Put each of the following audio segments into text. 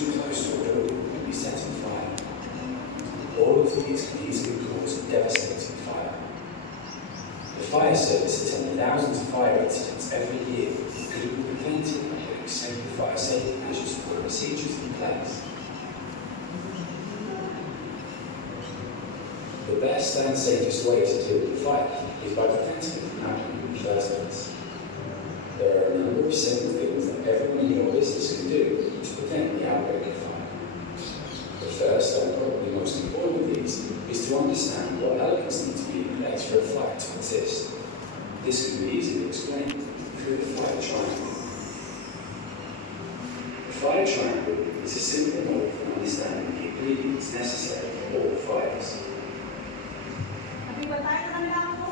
too close to a building can be setting fire. All of these can easily cause a devastating fire. The fire service attend thousands of fire incidents every year because it would be plenty of putting simple fire safety measures or procedures in place. The best and safest way to deal with the fire is by preventing it from happening in the first place. There are a number of simple things that everyone in your business can do to prevent the outbreak of fire. The first and probably most important of these is to understand what elements need to be in place for a fire to exist. This can be easily explained through the fire triangle. The fire triangle is a simple model for understanding the ingredients necessary for all fires. अभी बताया था मैंने आपको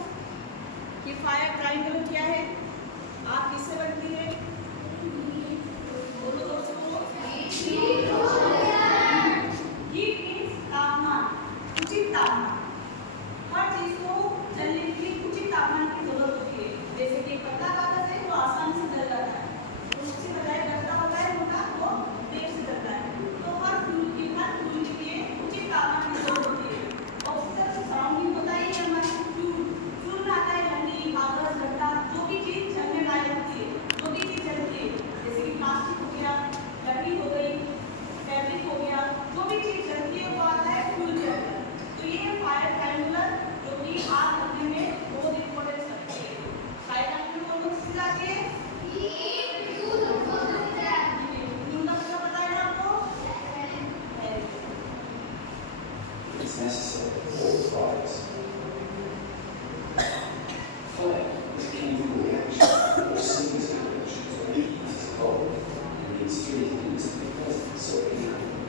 कि fire triangle क्या है, आप किससे बनती है? बोलो दोस्तों, हीट मीन्स तापमान, उचित तापमान। हर चीज को जलने के लिए उचित तापमान की जरूरत होती है। जैसे कि पतला कागज है वो आसानी से जल जाता है, उसके बजाय गलता होता है मोटा वो देर से जलता है। तो हर फ्यूल के लिए उचित तापमान की जरूरत होती है। ऑक्सीजन से सराउंडिंग होता है, ये हमारा फ्यूल में आता है। लकड़ी, कागज, गट्टा, जो भी चीज जलने लायक होती है, जो भी चीज जलती है, जैसे कि प्लास्टिक हो गया, लकड़ी हो गई, फैब्रिक हो गया, जो भी चीज जलती है वो आता है फ्यूल के अंदर। तो ये है फायर ट्रायंगुलर, जो कि आग लगने में बहुत इंपॉर्टेंस रखती है। फायर ट्रायंगुलर कौन कौन सी आती है? फ्यूल का मतलब पता है ना आपको? It's necessary for all fires. Fire is a chemical reaction or series of reactions where heat is involved and needs three things to be present so it can happen.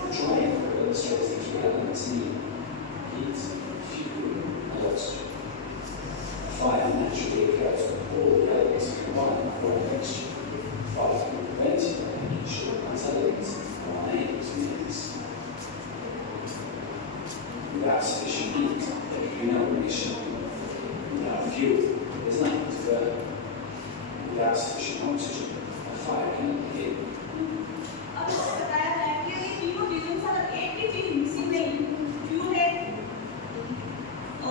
The triangle illustrates the three elements needed: heat, fuel, and oxygen. A fire naturally occurs when all the elements combine for a mixture. Fire can be prevented by making sure these elements are unable to mix. Without sufficient heat, there can be no ignition. Without fuel, there's nothing to burn. Without sufficient oxygen, a fire cannot begin. अब इससे बताया जाए कि ये तीनों चीजों से अगर एक भी चीज मिसिंग नहीं, फ्यूल है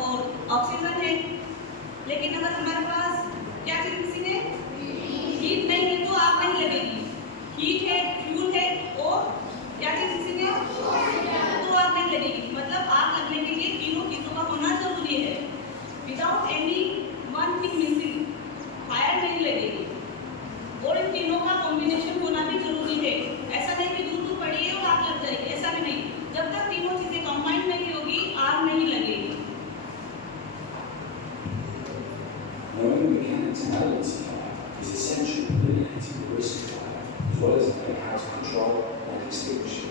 और ऑक्सीजन है, लेकिन अगर हमारे पास क्या चीज मिसिंग है? हीट नहीं है तो आग नहीं लगेगी। हीट है, फ्यूल है और क्या चीज मिसिंग है? तो आग नहीं लगेगी। मतलब आग लगने के लिए तीनों चीजों का होना जरूरी है। Without any one thing missing fire नहीं लगेगी। और इन तीनों का कॉम्बिनेशन होना भी जरूरी है। ऐसा नहीं कि दूर दूर पड़ी है और आग लग जाएगी, ऐसा भी नहीं। जब तक तीनों चीजें कंबाइन नहीं होगी आग नहीं लगेगी। Knowing the mechanics and elements of fire is essential in eliminating the risk of fire, as well as knowing how to control and extinguish it.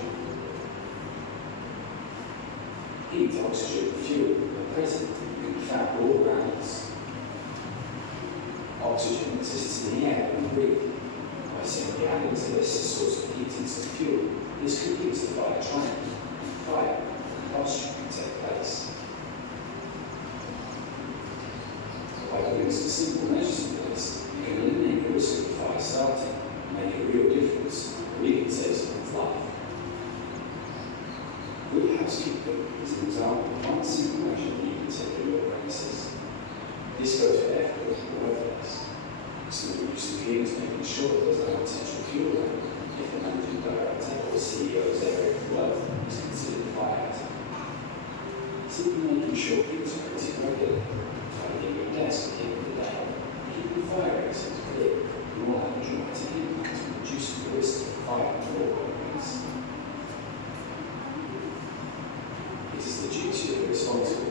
Heat, oxygen, and fuel are present and can be found all around us. Oxygen exists in the air we breathe. By simply adding to this a source of heat and some fuel, this completes the fire triangle, and fire and combustion can take place. By putting some simple measures in place, you can eliminate the risk of the fire starting and make a real difference, or even save someone's life. Good housekeeping is an example of one simple measure that you can take in your premises. This goes for everyone in the workplace. Simple use of cleaners making sure that there's no potential fuel level if the managing director or CEO's area of work is considered a fire hazard. Simply making sure people are cleansing regularly, tidying your desk at the end of the day, and keeping fire exits clear can all have a dramatic impact on reducing the risk of fire in your workplace. It is the duty of the responsible.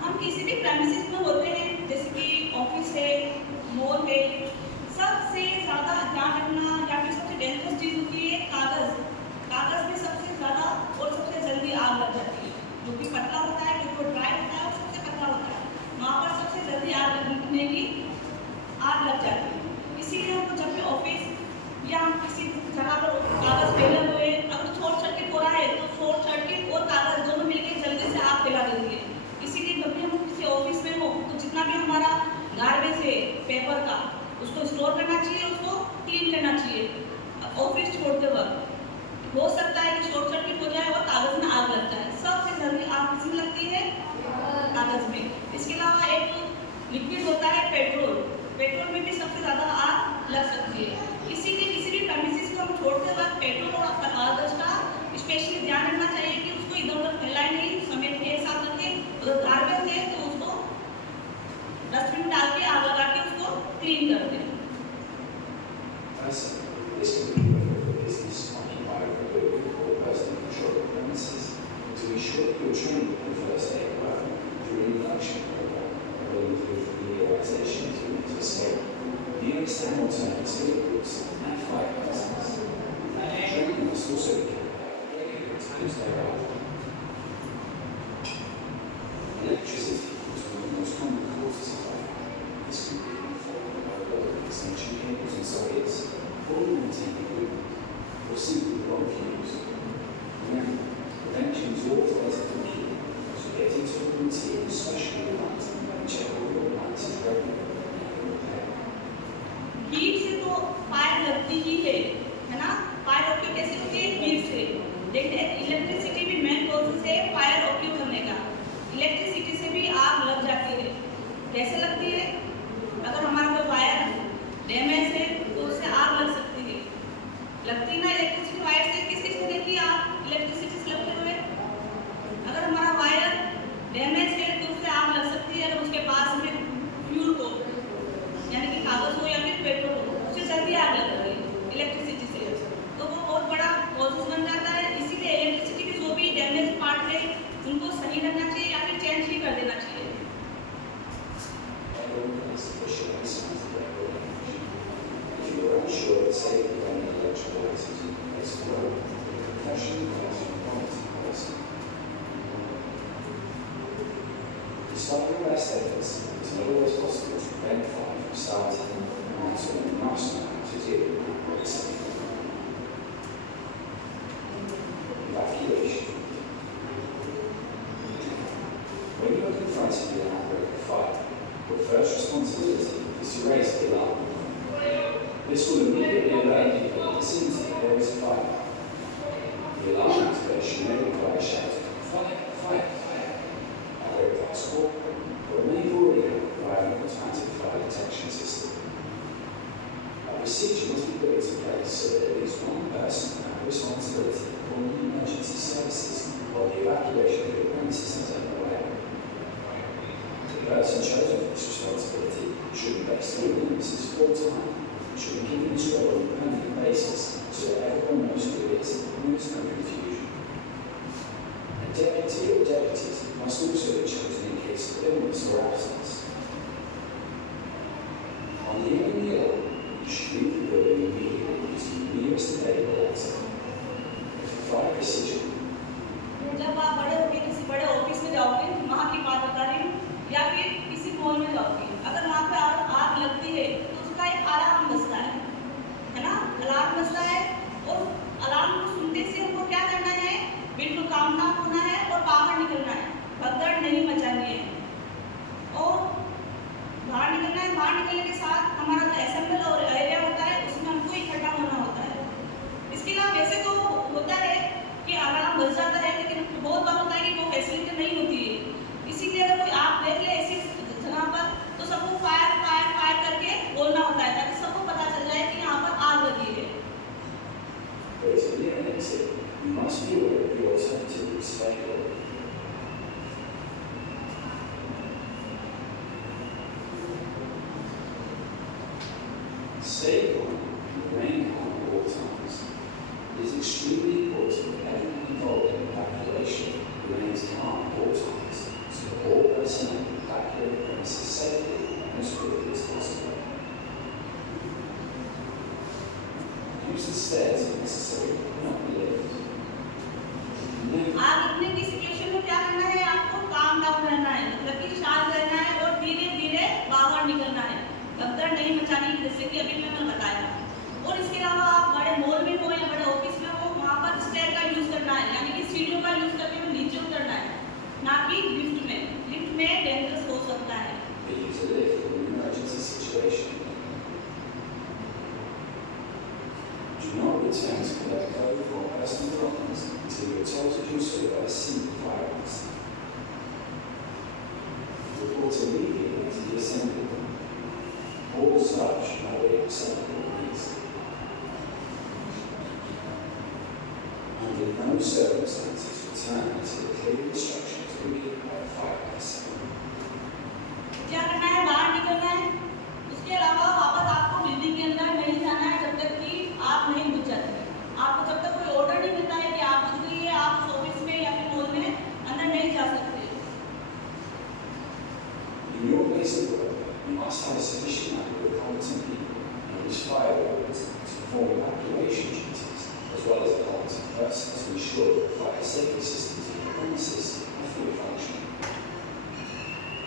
हम किसी भी प्रेमिसेस में होते हैं, जैसे कि ऑफिस है, मॉल है, सबसे ज़्यादा ध्यान रखना या फिर सबसे डेंजरस चीज़ होती है कागज़। कागज़ में सबसे ज़्यादा और सबसे जल्दी आग लग जाती है। जो कि पतला होता है, जो ड्राई होता है, वो सबसे पतला होता है। वहाँ पर सबसे जल्दी आग लगने की आग लग जाती है। इसीलिए हमको जब भी ऑफिस या हम किसी जगह पर कागज़ फैले हुए, अगर शॉर्ट सर्किट हो रहा है तो शॉर्ट सर्किट और कागज़ दोनों मिलकर जल्दी से आग फैला देती है। इसीलिए जब भी हम किसी ऑफिस में हो तो जितना भी हमारा गार्बेज है पेपर का, उसको स्टोर करना चाहिए, उसको क्लीन करना चाहिए। ऑफिस 10 alternative routes and 5 buses. Training must also be carried out regularly to boost their output. Electricity is one of the most common causes of fire. This can be in the form of overloading extension cables and sockets, poorly maintained equipment, or simply the wrong fuse. Remember, prevention is always the key, so get into a routine, especially at night, and check all your appliances regularly and repair. Heat से तो फायर लगती ही है ना? फायर ऑक्यू कैसे होती है? हीट से। लेकिन इलेक्ट्रिसिटी भी मेन प्रोसेस है फायर ऑक्यू करने का। इलेक्ट्रिसिटी से भी आग लग जाती है। कैसे लगती है? अगर हमारा कोई वायर डैमेज है तो उससे आग लग सकती है। लगती ना इलेक्ट्रिसिटी वायर से, किस चीज़ से देखी आग इलेक्ट्रिसिटी से लगते हुए? अगर हमारा वायर डैमेज है तो उससे आग लग सकती है। अगर उसके पास में फ्यूल हो, यानी कि कागज हो या फिर पेट्रोल हो, उससे जल्दी आग लगती है इलेक्ट्रिसिटी से, तो वो बहुत बड़ा कॉजेस बन जाता है। इसीलिए इलेक्ट्रिसिटी के जो भी डैमेज पार्ट है उनको सही करना चाहिए या फिर चेंज ही कर देना चाहिए। Everyone is official and sounds of regulation. If you are unsure of the safety of any electrical items in place to work, professional advice from a quality person. Despite your best efforts, it is not always possible to prevent fire from starting, and so you must know how to deal with it safely. Evacuation. When you are confronted with an outbreak of fire, your first responsibility is to raise the alarm. This will immediately alert you that in the vicinity there is a fire. The alarm activation may require shouting, "Fire, fire, fire," at very fast call, or it may already happen via an automatic fire detection system. A procedure must be put into place so that at least one person will have responsibility for calling the emergency services while the evacuation of the premises is underway. The person chosen for this responsibility should be based on illnesses full-time, should be given this role on a permanent basis so that everyone knows who it is and there is no confusion. A deputy or deputies must also be chosen in case of illness or absence. On hearing the alarm, you should leave the building immediately using the nearest available exit. If a fire procedure जब आप बड़े होके किसी बड़े ऑफिस में जाओगे, वहाँ की बात बता रही हूँ, या फिर किसी मॉल में जाओगे, अगर वहाँ पे आग लगती है तो उसका एक अलार्म बजता है ना? अलार्म बजता है और अलार्म को सुनते से हमको क्या करना है? बिल्कुल काम डाउन होना है और बाहर निकलना है, भगदड़ नहीं मचानी है और बाहर निकलना है। बाहर निकलने के साथ हमारा जो असेंबल और एरिया होता है उसमें हमको इकट्ठा होना होता है। इसके अलावा वैसे तो होता है कि अलार्म बज जाता है, लेकिन बहुत बार होता है कि वो फैसिलिटी नहीं होती है। इसीलिए अगर कोई आप देख ले ऐसी जगह पर तो सबको फायर फायर फायर करके बोलना होता है ताकि सबको पता चल जाए कि यहाँ पर आग लगी है। there is a near exit, you must be aware of the alternative routes available. Stay calm and remain calm at all times. It is extremely important that everyone involved in evacuation remains calm at all times so that all personnel can evacuate the premises safely and as quickly as possible. Use the stairs if necessary, not the lift. आग लगने की सिचुएशन में क्या करना है? आपको calm down रहना है, मतलब कि शांत रहना है और धीरे धीरे बाहर निकलना है, भगदड़ नहीं मचानी, जैसे कि अभी मैंने बताया। और इसके अलावा आप बड़े मॉल में हो या बड़े ऑफिस में हो, वहाँ पर स्टेयर का यूज़ करना है, यानी कि सीढ़ियों का यूज़ करके नीचे उतरना है, ना कि लिफ्ट में। लिफ्ट में डेंजरस हो सकता है। Use a lift in an emergency situation. Do not return to collect clothing or personal belongings until you are told to do so by a single fire officer. Report immediately to the assembly room. All such are the acceptable needs. Under no circumstances return until clear instructions are given by a fire officer. क्या करना है? बाहर निकलना है। उसके अलावा वापस आपको बिल्डिंग के अंदर नहीं जाना है जब तक कि आप नहीं बुझ जाते। आपको जब तक कोई ऑर्डर नहीं मिलता है कि आप बुझ गई है, आप उस ऑफिस में या फिर मॉल में अंदर नहीं जा सकते। In your place of work, you must have a sufficient number of competent people and person to ensure that the fire safety systems in the premises are fully functioning.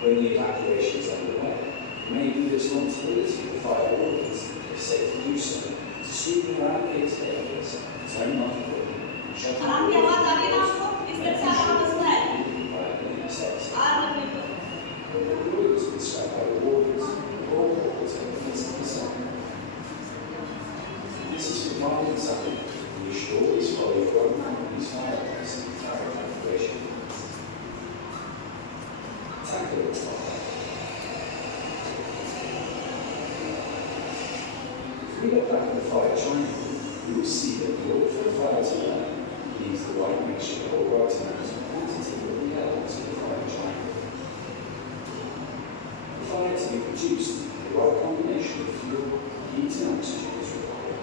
When the evacuation is underway, it may be the responsibility of the fire wardens, if safe to do so, to sweep around these areas, turn off equipment, shut down आराम की आवाज आ रही है ना आपको? किस तरह से आपको बसना है? आग लगने पर। When the building has been struck by the wardens, all corporate evidence is concerned. This is providing something that you should always follow your own company's fire plans and fire evacuation plans. Tackle the fire. If we look back at the fire triangle, you will see that the order for the fire to burn means the right mixture or right amount of quantity will be held to the fire triangle. The fire to be produced, the right combination of fuel, heat and oxygen is required.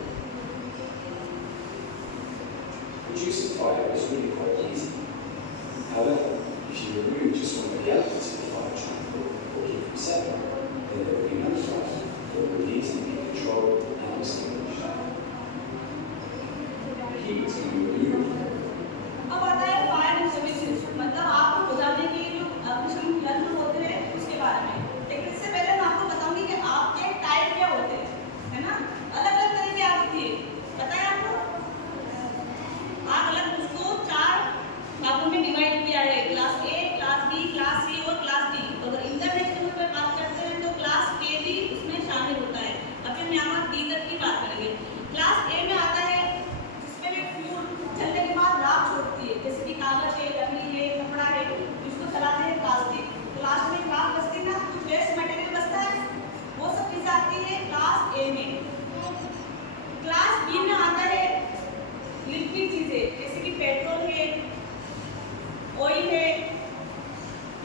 Producing fire is really quite easy. However, if you remove just one of the elements of the fire triangle or keep them separate, then there will be no fire that will easily be controlled and extinguished. Heat can be removed. अब आता है fire services, मतलब आपको बुझाने के जो अग्निशमन यंत्र होते हैं उसके बारे में। लेकिन इससे पहले मैं आपको बताऊंगी कि आपके टाइप क्या होते हैं, है ना? अलग अलग तरह की आग होती है, पता है आपको? आग अलग उसको 4 भागों में डिवाइड किया है, class A, class B, class C और क्लास डी। अगर इंटरनेशनल पर बात करते हैं तो क्लास के भी उसमें शामिल होता है। अभी हम यहाँ डी तक की बात करेंगे। क्लास ए में आता है जिसमें भी फ्यूल जलने के बाद राख छोड़ती है, जैसे कि कागज है, लकड़ी है, कपड़ा है, इसको जलाते हैं प्लास्टिक। तो लास्ट में राख बचती है ना, कुछ वेस्ट मटेरियल बचता है, वो सब चीजें आती है क्लास ए में। क्लास बी में आता है लिक्विड चीजें, जैसे कि पेट्रोल है, ऑयल है,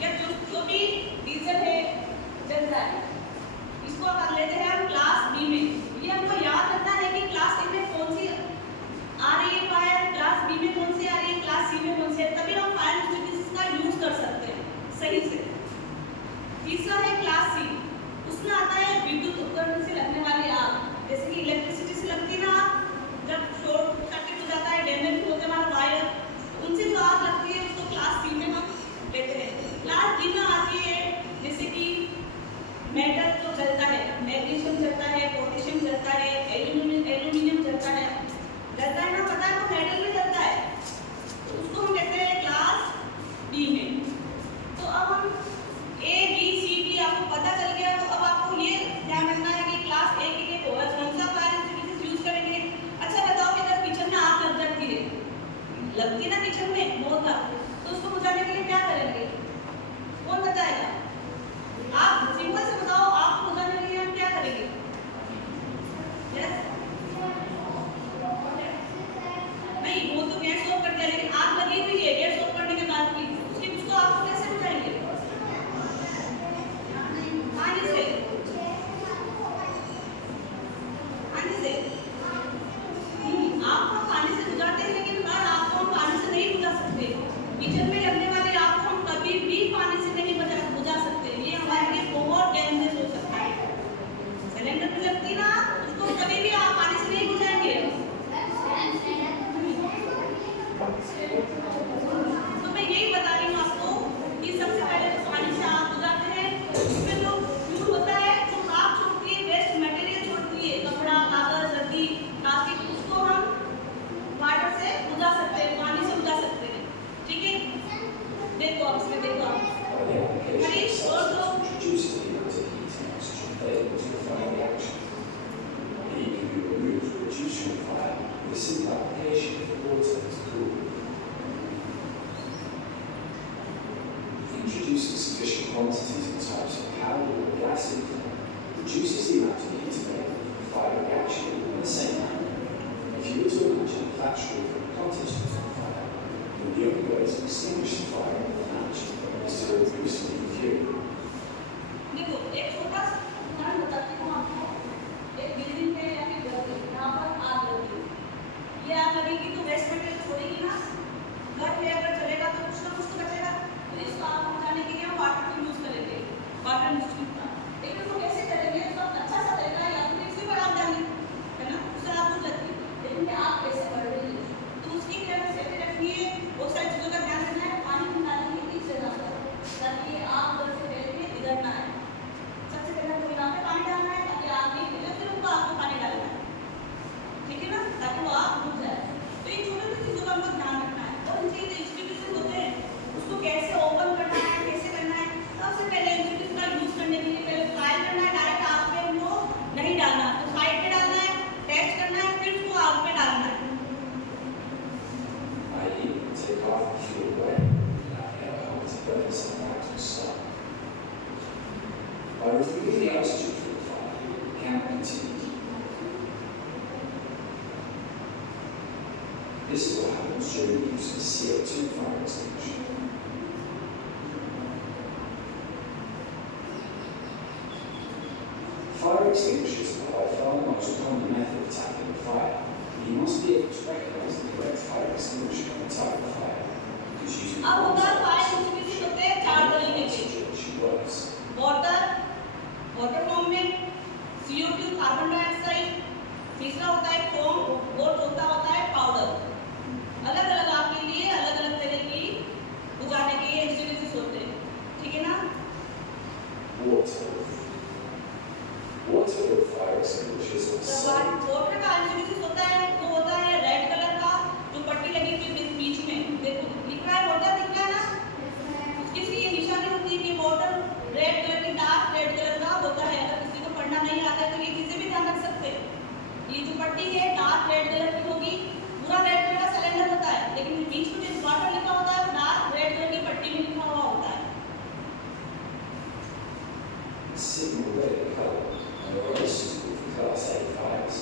या जो भी डीजल है, जलता है। इसको कर लेते हैं हम क्लास बी में। ये हमको याद रखना है कि क्लास ए में कौन सी आ रही है फायर, क्लास बी में कौन सी आ रही है, क्लास सी में कौन सी है, तभी हम फायर एक्सटिंग्विशर्स का यूज कर सकते हैं सही से। तीसरा है क्लास सी, उसमें आता है विद्युत उपकरण से लगने वाली आग, जैसे कि इलेक्ट्रिसिटी से लगती है ना आग, जब शॉर्ट सर्किट हो जाता है, डैमेज होते हमारा वायर, उनसे जो आग लगती है उसको क्लास सी में हम लेते हैं। क्लास डी में आती है जैसे कि मेटल जो जलता है, मैग्नीशियम जलता है, पोटेशियम जलता है, एल्यूमिनियम जलता है ना, पता है? तो मेटल में जलता है, तो उसको हम कहते हैं क्लास डी में। तो अब हम ए बी सी डी आपको पता चल गया, तो अब आपको ये ध्यान रखना है कि क्लास ए के लिए कौन सा फायर एक्सटिंग्विशर यूज करेंगे। अच्छा बताओ कि अगर किचन में आग लग जाती है, लगती है ना किचन में बहुत आग, तो उसको बुझाने के लिए क्या करेंगे? कौन बताएगा? आप सिंपल से बताओ, आग को बुझाने के लिए हम क्या करेंगे? यस नहीं, वो तो गैस ऑफ कर दिया, लेकिन आग लगी हुई है गैस ऑफ करने के बाद भी, उसको आग को कैसे बुझाएंगे? पानी से। पानी से आग को पानी से बुझाते हैं, लेकिन हर आग को हम पानी से नहीं बुझा सकते। किचन में लगने वाली आग को हम कभी भी पानी से नहीं बुझा सकते, ये हमारे लिए बहुत डेंजरस हो सकता है। सिलेंडर में लगती ना, उसको कभी भी आप पानी से नहीं बुझाएंगे। तो मैं यही बता रही हूँ आपको कि सबसे पहले तो पानी से आग बुझाते हैं, उसमें जो फ्यूल होता है, जो आग छोड़ती है, वेस्ट मटेरियल छोड़ती है, कपड़ा, कागज, रद्दी, प्लास्टिक, उसको हम वाटर से बुझा सकते हैं, पानी से बुझा सकते हैं। ठीक है, देखो आप इसमें देखो आप हरीश और दो Introduces the amount of heat and oxygen available to the fire reaction. Heat can be removed or reduced from the fire with a simple application of water to cool. Introducing sufficient quantities and types of powder or gas in the fire reduces the amount of heat available for the fire reaction in the same manner. If you were to imagine a thatched roof of a cottage was on fire, then the only way to extinguish the fire in the thatch is to remove some of the fuel. देखो एक छोटा सा उदाहरण बताती हूँ आपको। एक बिल्डिंग है या फिर घर है, यहाँ पर आग लगी, ये आग लगेगी तो वेस्ट मटेरियल छोड़ेगी ना, घर है अगर चलेगा तो कुछ ना कुछ तो बचेगा, तो इसको आग बुझाने के लिए हम वाटर को यूज करेंगे, वाटर मिक्सिंग का। लेकिन उसको कैसे करेंगे? तो अच्छा सा तरीका या फिर इसी पर आग डालेंगे, है ना, उससे आग बुझ जाती है, लेकिन आग कैसे बढ़ रही है, तो उसके लिए This is what happens during the use of CO2 fire extinguisher. Fire extinguishers are by far the most common method of tackling a fire. You must be able to recognize the correct fire extinguisher and type of fire, because using अब होता है fire extinguisher होते हैं चार तरीके के situation works. Water form में CO2 carbon dioxide, तीसरा होता है फोम और चौथा होता है पाउडर। अलग अलग आपके लिए अलग अलग तरह की बुझाने के ये एक्सटिंग्विशर्स होते हैं, ठीक है ना। Water fire extinguishers are safe. Water का एक्सटिंग्विशर होता है, वो होता है रेड कलर का जो पट्टी लगी हुई है बीच में, देखो लिख रहा है वाटर, दिख रहा है ना, उसकी सी ये निशानी होती है कि वाटर रेड कलर की, डार्क रेड कलर का होता है। अगर किसी को पढ़ना नहीं आता है तो ये चीजें भी ध्यान रख सकते हैं। ये जो पट्टी है डार्क रेड कलर की होगी, पूरा रेड कलर का सिलेंडर होता है, लेकिन बीच में जो वाटर लिखा होता है डार्क रेड कलर की पट्टी में लिखा हुआ होता है। Signal red in color and are only suitable for Class A fires.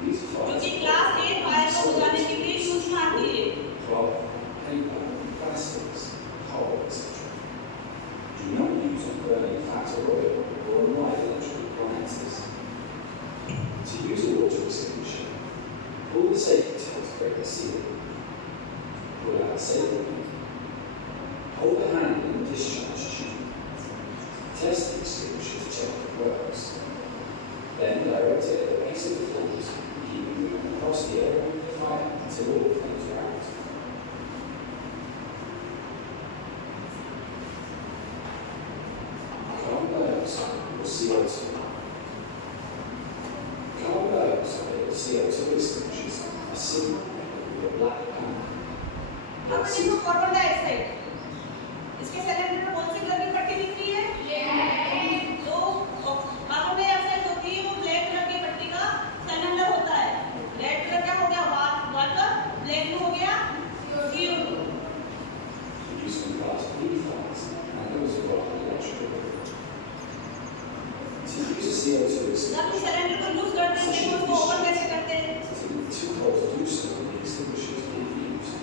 These are fires क्योंकि क्लास ए फायर को बुझाने के लिए यूज में आती है। cloth, paper, plastics, coal, etc. Do not use on burning fat or oil or on light electrical appliances. To use a water extinguisher, pull the safety tail to break the seal. Pull out the safety pin. Hold the handle in the discharge tube. Test the extinguisher to check it works. Then direct it at the base of the flames and keep it moving across the area of the fire until all the flames are out. Carbon dioxide or CO2. Carbon dioxide or CO2 extinguishers are similar with a black panel. अब देखो carbon dioxide, इसके सिलेंडर में कौन सी कलर की पट्टी दिख रही है? तो कार्बन डाइऑक्साइड होती है वो ब्लैक कलर की पट्टी का सिलेंडर होता है। रेड कलर क्या हो गया वाटर, ब्लैक में हो गया CO2। Used in Class B fires and those involved in electrical. To use a CO2 जब extinguisher, हम सिलेंडर को यूज करते हैं तो उसको ओपन कैसे करते हैं? too cold to do so when the extinguisher is being used.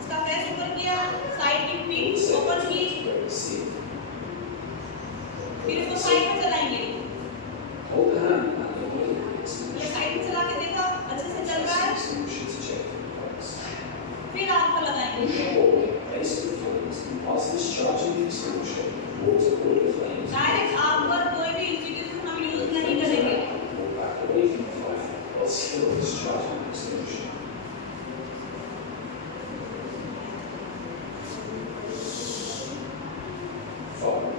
इसका कैसे ऊपर किया, साइड की पिन Also, ओपन की, to break the seal. फिर इसको साइड में चलाएंगे। Hold the handle and the body of the ये extinguisher. साइड में चला के देखा अच्छे से चल रहा है, Test the extinguisher to check it works. फिर आग पर लगाएंगे। Hold it base of the flames and whilst discharging the extinguisher, water all the flames. Direct आग पर कोई भी इंस्टीट्यूशन हम यूज नहीं करेंगे। Walk back away from the fire while still discharging the extinguisher. Fire.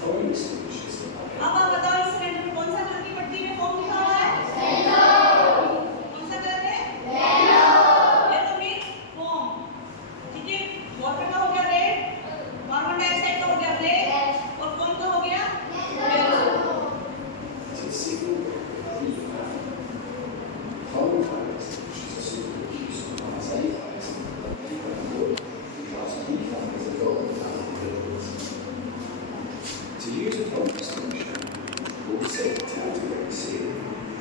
Fire extinguishers are अब आप बताओ इस सिलेंडर में कौन सा कलर की पट्टी में फोम लिखा हुआ है? कौन सा कलर है? येलो मीन्स फोम, ठीक है। वाटर का हो गया रेड, कार्बन डाइऑक्साइड का हो गया ब्लैक और फोम का हो गया yellow. to signal green fire. Foreign fire extinguishers are suitable for use on Class A fires like paper and wood, and Class B fires are golden and buildings. To use a fire extinguisher, pull the safety tail to break the seal.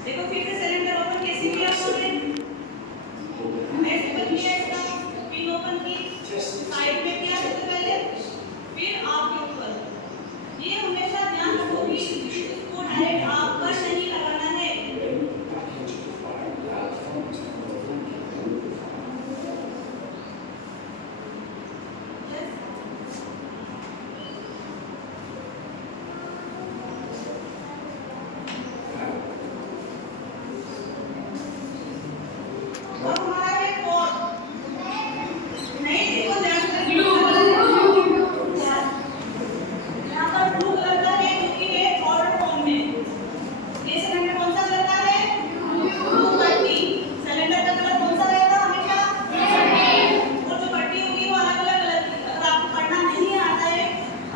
देखो फिर से cylinder open कैसे किया हमने? Pull the handle match of open the किया इसका, discharge. Pin open की, Test the side में किया सबसे पहले, फिर आग के ऊपर। ये हमेशा ध्यान रखो कि इसको डायरेक्ट आग पर नहीं लगाना है। then put back into the fire and allow the flame to come over and remove the fire. Power. अब हमारा है कोड, नहीं देखो ध्यान से यहाँ पर ब्लू कलर का है जो कि है पाउडर फॉर्म में। ये सिलेंडर कौन सा कलर का है? ब्लू पट्टी। सिलेंडर का कलर कौन सा रहेगा हमेशा? और जो पट्टी होगी वो अलग अलग कलर की। अगर आपको पढ़ना नहीं आता है,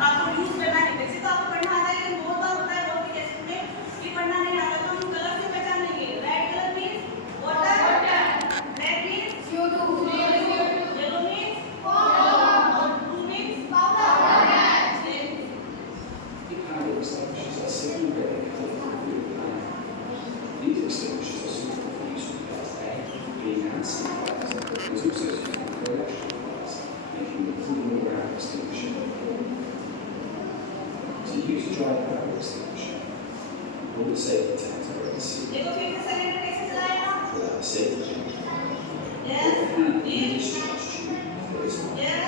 आपको यूज करना है, वैसे तो आपको पढ़ना आता है लेकिन बहुत बार होता है बहुत ही केसेस में कि पढ़ना नहीं आता, तो हम कलर से पहचान लेंगे। Red colour means water, black means yellow means और blue means powder. Power extinguishers are signal red in color with a blue panel. These extinguishers are suitable for balancing flags is also used for electrical flags, making the cooling ground extinguisher. To use a dry powder extinguisher, all the safety tanks are at the seat देखो फिर से सिलेंडर कैसे चलाएगा? without a safety tank. Yes. And the Yes. discharge tube for this one. Yes.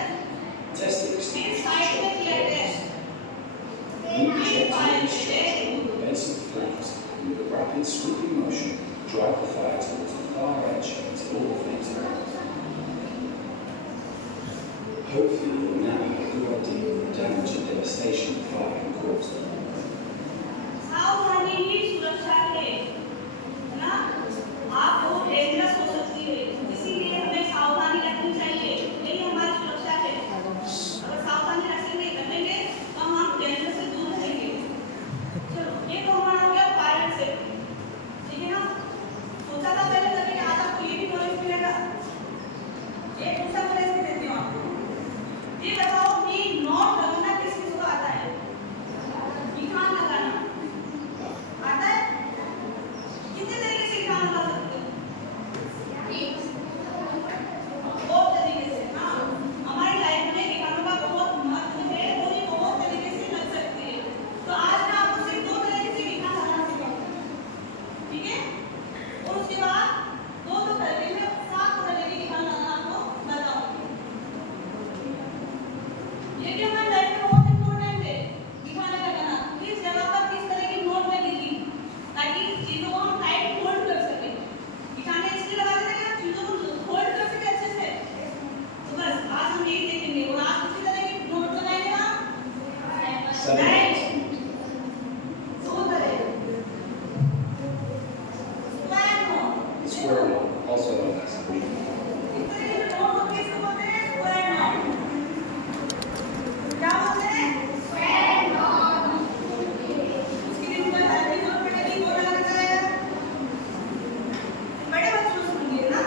Test the fire extinguisher side check में किया the test. Move the jet to the discharge at the base of the flames, and with a rapid sweeping motion, drive the fire towards the far edge until all the flames are out. Hopefully you will now have a good idea of the damage and devastation the fire can cause. सावधानी ही सुरक्षा है ना? आप बहुत डेंजरस हो सकती है, इसीलिए हमें सावधानी रखनी चाहिए, यही हमारी सुरक्षा है। अगर सावधानी रखेंगे तो हम डेंजर से दूर रहेंगे। चलो ये तो हमारा हो गया फायर सेफ्टी, ठीक है ना? सोचा था पहले कभी आज आपको ये भी नॉलेज मिलेगा। एक दूसरा नॉलेज भी देती हूँ आपको। ये बताओ कि नॉट लगाना किस किस को आता है? निशान लगाना आता है? कितने तरीके से निशान लगा सकते हैं? बहुत तरीके से, हाँ। हमारी लाइफ में निशानों का बहुत महत्व है और ये बहुत तरीके से लग सकती है। तो आज मैं आपको सिर्फ 2 तरीके से निशान लगाना सिखाऊंगी, ठीक है? और उसके बाद 2 करके मैं 7 तरह के निशान लगाना आपको बताऊंगी। ये भी हमारी लाइफ में बहुत इम्पोर्टेंट है, निशान लगाना। किस जगह पर किस तरह की नोट लगेगी ताकि चीजों को हम टाइट होल्ड कर सकें। निशान इसलिए लगा देते हैं कि हम चीजों को होल्ड कर सकें अच्छे से। तो बस आज हम यही देखेंगे और आज किसी तरह की नोट लगाएंगे हम। राइट, 2 तरह square note, Square one, also known as green. इस तरह की नोट होती है इसको बोलते हैं स्क्वायर नोट। क्या बोलते हैं? Square note. स्क्रीन पर हल्की नोट पड़ेगी, वो लगाना है। बड़े बच्चों को सुनिए ना,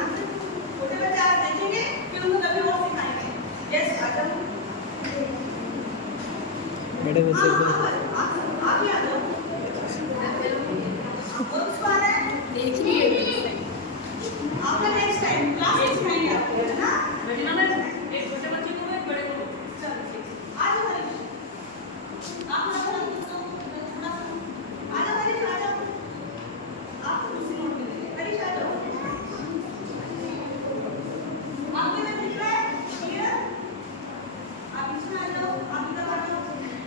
छोटे बच्चे आज देखेंगे फिर उनको कभी और सिखाएंगे। यस आजम, बड़े बच्चे को आप ही आ जाओ। और उसको आना है आपका नेक्स्ट टाइम क्लास में सिखाएंगे आपको, है ना? एक छोटे बच्चे को एक बड़े को। चलो ठीक है, आ जाओ हरीश। आप आ जाओ, थोड़ा सा आ जाओ हरीश, आ जाओ। आपको दूसरी नोट मिलेगी, हरीश आ जाओ। आपके में दिख रहा है क्लियर? आप इसमें आ जाओ, आप इधर आ जाओ।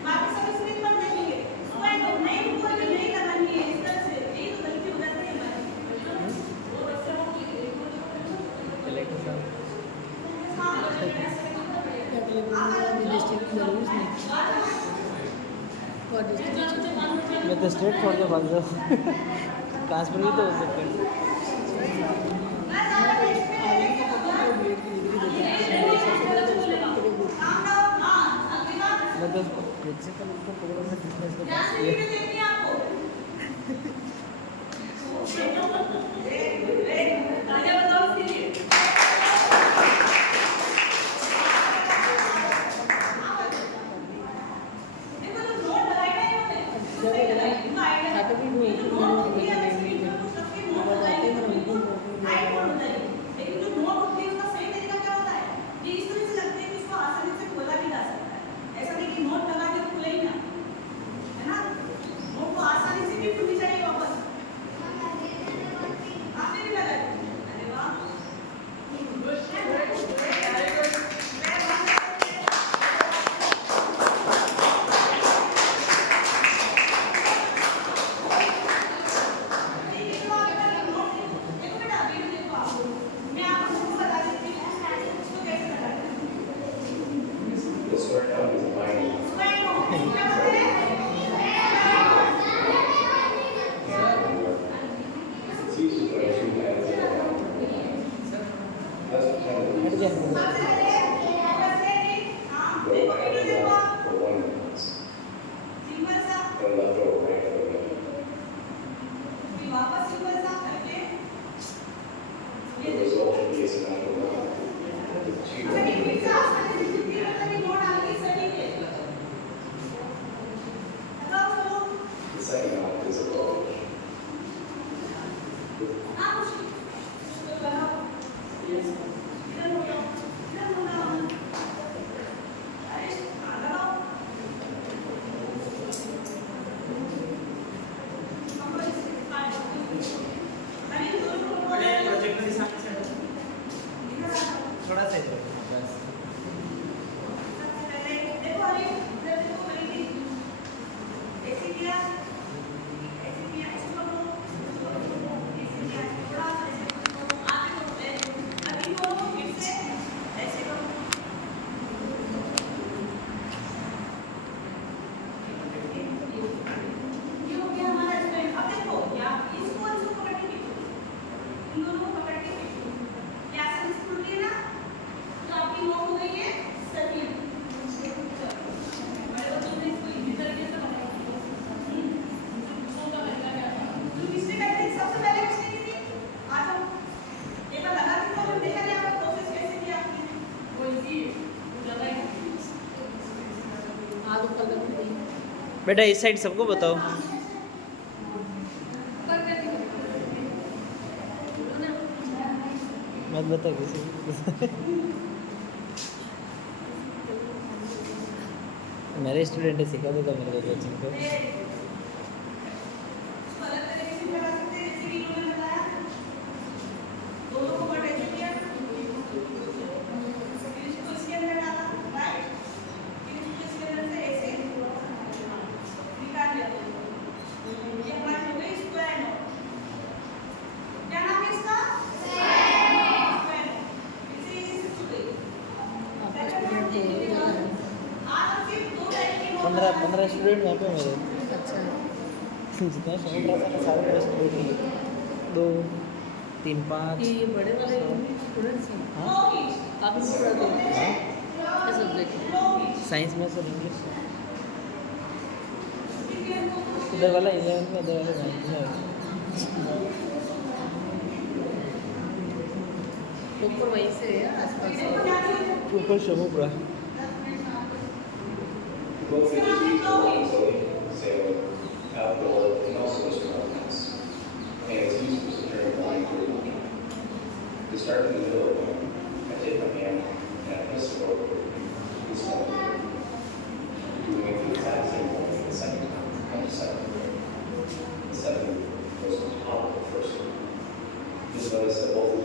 बाकी सब स्क्रीन पर देखेंगे। स्क्वायर नोट नहीं ऊपर भी नहीं लगानी है इस तरह से, यही तो गलती हो जाती है हमारी। वो बच्चे को कलेक्टर साहब हाँ डिस्ट्रिक्ट में रूल्स नहीं मैं तो स्ट्रेट छोड़ के भाग जाऊँ ट्रांसफर भी तो हो सकता है मैं तो प्रिंसिपल को प्रोग्राम में बिजनेस को पास किया The square note is a line. It's usually for 2 hands in a row. That's kind of हट easy. जा Go right or left for 1 minute. Go left or right for 1 minute. The result should be a symmetrical line. With 2 minutes. The second knot is a bulge. इधर हो जाओ, इधर हो जाओ। अरे लगाओ। अरे प्रोजेक्ट में सामने से इधर आ जाओ। थोड़ा सा इधर बस सबसे पहले देखो अरे इधर देखो मेरी ऐसे किया ऐसे करो ऐसे किया थोड़ा सा ऐसे करो आगे करो अभी करो फिर से ऐसे करो ये हो गया हमारा स्टैंड अब देखो या इसको पकड़ के खींचो इन दोनों को पकड़ के खींचो क्या सेंस खुल रही है ना तो आपकी नोक हो गई है सर्किल मैंने तो तुमने इसको इसी तरीके से बनाया सोचा मैंने क्या तुम किसने करी थी सबसे पहले किसने की थी आ जाओ एक बार लगा के तो हम देखा नहीं आपका प्रोसेस कैसे किया आपने वो इजी ज्यादा ही आदो कल बेटा इस साइड सबको बताओ मत बता किसी को। मेरे स्टूडेंट सिखा देता मेरे को कोचिंग को अलग तरीके से लगा सकते हैं जैसे कि इन्होंने बताया दोनों को बट ऐसे किया फिर इसको इसके अंदर डाला राइट फिर इसको इसके अंदर से ऐसे निकाल लिया ये हमारी हो गई स्क्वायर नोट क्या नाम है इसका स्क्वायर नोट इसे इसे हो गई आज हम सिर्फ दो टाइप के नोट 15 स्टूडेंट वहाँ पे मेरे अच्छा जितना समझ रहा था ना सारे मेरे स्टूडेंट 2 3 5 ये बड़े वाले स्टूडेंट्स हैं हाँ लो कीज आप भी पढ़ाते हैं हाँ क्या सब्जेक्ट लो कीज साइंस में सर इंग्लिश ठीक है इधर वाला 11 में इधर वाला 9 में ऊपर वहीं से है आसपास देखो क्या चीज ऊपर शोभा Both features use the sail outdoor and also instruments. And it's used for securing line through. To start in the middle of one, I take my hand and I press the rope. This one. Doing it the exact same way the second time. On the second rope. The second rope goes on top of the first rope. Just notice that both